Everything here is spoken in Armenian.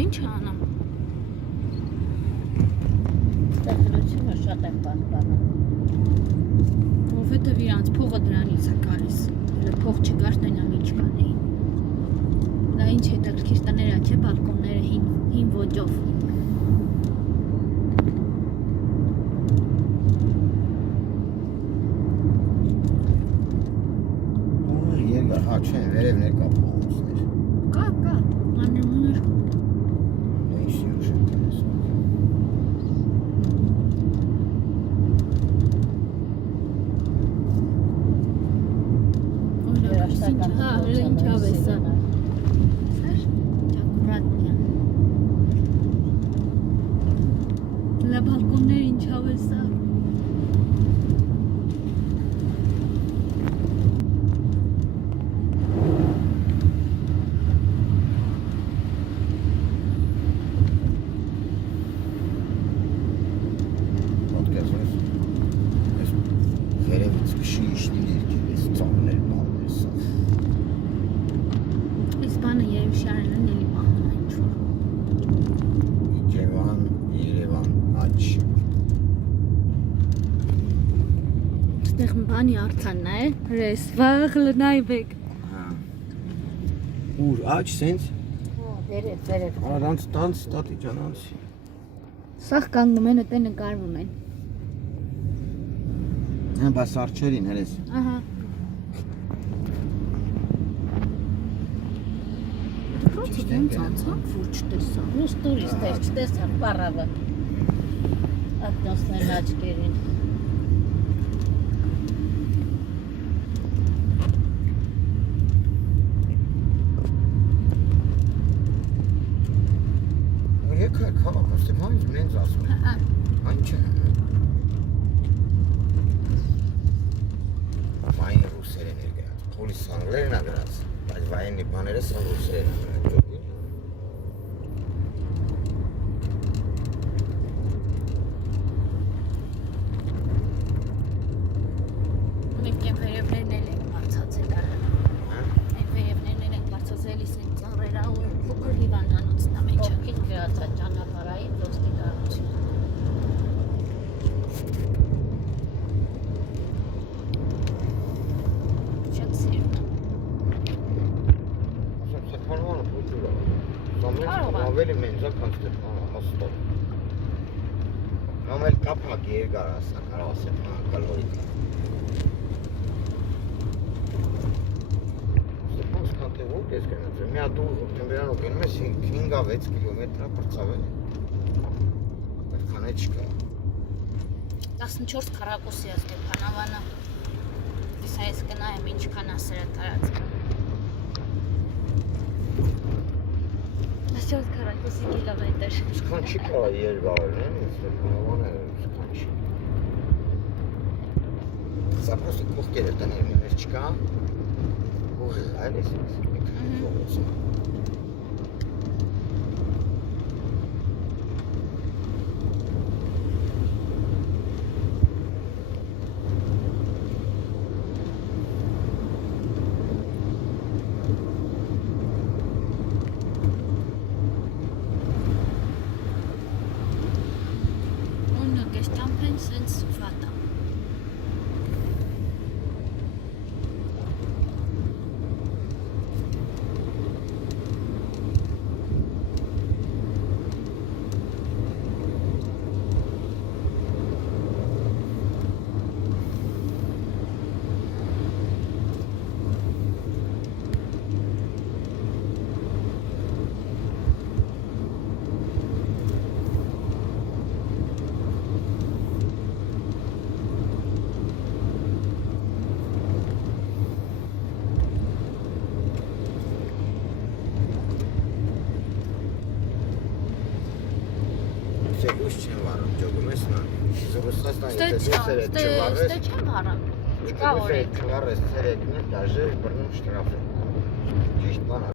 ինչ է անում։ Տեխնությունը շատ է պահպանում։ Որովհետև իրանց փողը դրանից է գալիս։ Elə փող չկար, տենամ ինչ կանեին։ Դա ինչ հետաքրքիր տներ է, չէ՞, բալկոնները հին ոճով։ Չեն, վերևներ կա փողոցներ։ Կա, մանրումներ։ Ինչ շուտ է։ Հա, ինչ ավ է սա։ Սար, ճակուրատնյա։ Լա բալկոններ ինչ ավ է սա։ Վերևից քշի իշնի ներքև էս ծավներ բալներ սա։ Այս բանը երև շարեն են էլի բանում է ինչ-որ։ Իջևան, Երևան, աչ։ Ստեղ բանի արդանն է, հրես, վաղ լնայվեք։ Ուր, աչ, սենց։ Վերև։ Արանց տանց, տատի ճանանց։ Սաղ կանգնում են, ուտե նկարվում են։ Հեն բաս արջերին հերես։ Ահա։ Դրոցը ոնց անցանք, որ չտեսա։ Ուս տուրիստներ չտեսան պարավը։ Ակնոցներն աչկերին։ Եկա քաղաք, ասեմ, հանց մենց ասում են։ Այն չէ։ Վային ռուսերեն էր գրած, պոլիս անգլերն է գրած, բայց վայենի բաները սա ռուսերեն է գրած։ Մենք են վերևներն էլ ենք բարձացել արան։ Այն վերևներն ենք բարձացել, իսեն ծառերա ու փոքր հիվանդանոցն է մեջը։ Ովքին գրած է ճանապարհային ոստիկանություն։ Շատ սիրուն է։ Ասեմ, Ստեփանովանը փոքր է։ Ավելի մենձ է, քան Ստեփանովը, հաստատ։ Կամ էլ կապակ երկար ասա, կարող ասեմ, կալորիկ։ Ստեփանովսկան թե որ ես գնաց, մի հատ ու Թեմբերանով գնում ես 5-6 կիլոմետր պրծավել։ Այդքան է չկա։ 14 քառակուսի է Ստեփանովանը։ Իսկ այս գնայեմ ինչքան է սրա տարածքը։ 14 քառակուսի կիլոմետր։ Սկան չի կարա երկարել, Ստեփանովանը սկան չի։ Սա պրոստը կողքերը տներ մի մեր չկա։ Ուղիղ այլ ես ես, մեկանի ողոցը։ Ունը կեստամպեն սենց վատա։ Զեկույց չեն վարում, ջոգում ես նա։ Զրստասնան եթե դեսեր էդ չվարես։ Ստե չեմ վարում։ Չվարես ցերեկն է, դաժե բռնում շտրաֆ։ Ճիշտ բան